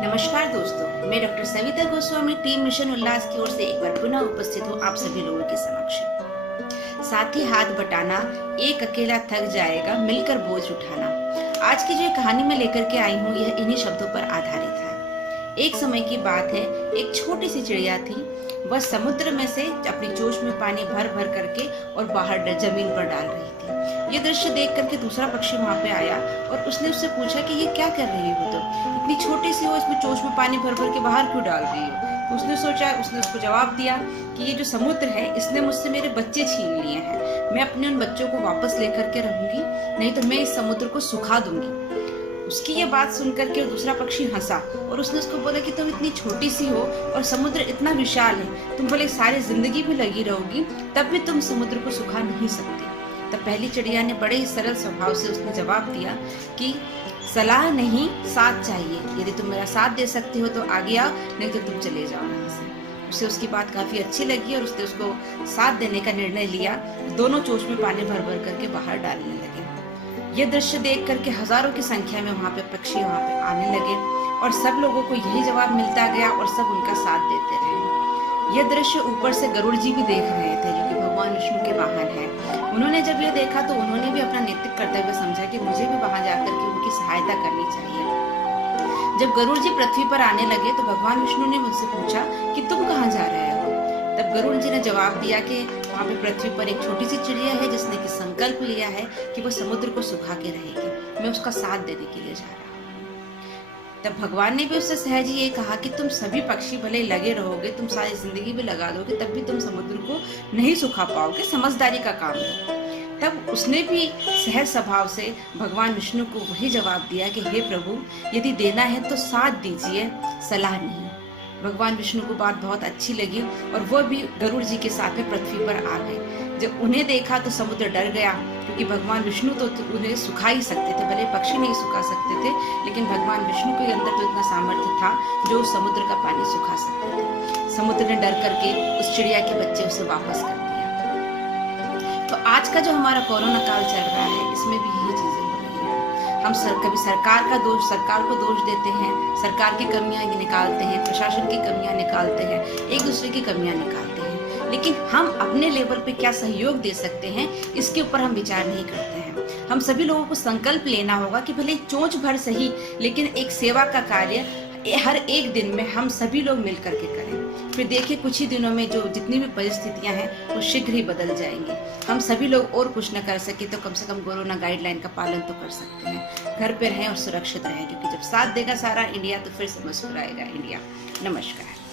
नमस्कार दोस्तों, मैं doctor Savita Goswami team mission Ullas की ओर से एक बार पुनः उपस्थित हूँ आप सभी लोगों के समक्ष। साथी हाथ बटाना, एक अकेला थक जाएगा, मिलकर बोझ उठाना। आज की जो कहानी मैं लेकर के आई हूँ यह इन्हीं शब्दों पर आधारित है। एक समय की बात है, एक छोटी सी चिड़िया थी। वह समुद्र में से अपनी चोंच में पानी भर भर करके और बाहर जमीन पर डाल रही थी। ये दृश्य देख करके दूसरा पक्षी वहां पे आया और उसने उससे पूछा कि ये क्या कर रही हो तुम? इतनी छोटी सी हो, इसमें चोंच में पानी भर भर के बाहर क्यों डाल रही हो? तो उसने उसको जवाब दिया कि ये जो समुद्र है इसने मुझसे मेरे बच्चे छीन लिए हैं। मैं अपने उन बच्चों को वापस लेकर के रहूंगी, नहीं तो मैं इस समुद्र को सुखा दूंगी। उसकी ये बात सुनकर के दूसरा पक्षी हंसा और उसने उसको बोला कि तुम इतनी छोटी सी हो और समुद्र इतना विशाल है, तुम भले सारी जिंदगी भी लगी रहोगी तब भी तुम समुद्र को सुखा नहीं सकती। तब पहली चिड़िया ने बड़े ही सरल स्वभाव से उसने जवाब दिया कि सलाह नहीं, साथ चाहिए। यदि तुम मेरा साथ दे सकते हो तो आगे आओ, नहीं तो तुम चले जाओ यहाँ से। उसे उसकी बात काफी अच्छी लगी और उसने उसको साथ देने का निर्णय लिया। दोनों चोंच में पानी भर भर करके बाहर डालने लगे। यह दृश्य देख करके हजारों की संख्या में वहां पे पक्षी वहां पे आने लगे और सब लोगों को यही जवाब मिलता गया और सब उनका साथ देते रहे। यह दृश्य ऊपर से गरुड़ जी भी देख रहे थे, जो कि भगवान विष्णु के वाहन है। उन्होंने जब यह देखा तो उन्होंने भी अपना नैतिक कर्तव्य समझा कि मुझे भी वहां जाकर के उनकी सहायता करनी चाहिए। जब गरुड़ जी पृथ्वी पर आने लगे तो भगवान विष्णु ने मुझसे पूछा कि तुम कहाँ जा रहे हो? तब गरुड़ जी ने जवाब दिया कि वहाँ पे पृथ्वी पर एक छोटी सी चिड़िया है जिसने कि संकल्प लिया है कि वो समुद्र को सुखा के रहेगी। मैं उसका साथ देने के लिए जा रहा हूँ। तब भगवान ने भी उससे सहज ही ये कहा कि तुम सभी पक्षी भले लगे रहोगे, तुम सारी जिंदगी भी लगा दोगे, तब भी तुम समुद्र को नहीं सुखा पाओगे। समझदारी का काम है। तब उसने भी सहज स्वभाव से भगवान विष्णु को वही जवाब दिया कि हे प्रभु, यदि देना है तो साथ दीजिए, सलाह नहीं। भगवान विष्णु को बात बहुत अच्छी लगी और वो भी गरुड़ जी के साथ में पृथ्वी पर आ गए। जब उन्हें देखा तो समुद्र डर गया, क्योंकि भगवान विष्णु तो उन्हें सुखा ही सकते थे, भले पक्षी नहीं सुखा सकते थे, लेकिन भगवान विष्णु के अंदर तो इतना सामर्थ्य था जो समुद्र का पानी सुखा सकते थे। समुद्र ने डर करके उस चिड़िया के बच्चे उसे वापस कर दिया। तो आज का जो हमारा कोरोना काल चल रहा है, इसमें भी यही चीजें हो रही है। हम कभी सरकार को दोष देते हैं, सरकार की कमियां निकालते हैं, प्रशासन की कमियां निकालते हैं, एक दूसरे की कमियां निकालते हैं, लेकिन हम अपने लेवल पे क्या सहयोग दे सकते हैं इसके ऊपर हम विचार नहीं करते हैं। हम सभी लोगों को संकल्प लेना होगा कि भले चोंच भर सही, लेकिन एक सेवा का कार्य हर एक दिन में हम सभी लोग मिल करके करें। फिर देखिए कुछ ही दिनों में जो जितनी भी परिस्थितियां हैं वो शीघ्र ही बदल जाएंगी। हम सभी लोग और कुछ न कर सके तो कम से कम कोरोना गाइडलाइन का पालन तो कर सकते हैं। घर पे रहें और सुरक्षित रहें, क्योंकि जब साथ देगा सारा इंडिया तो फिर से मुस्कुराएगा इंडिया। नमस्कार।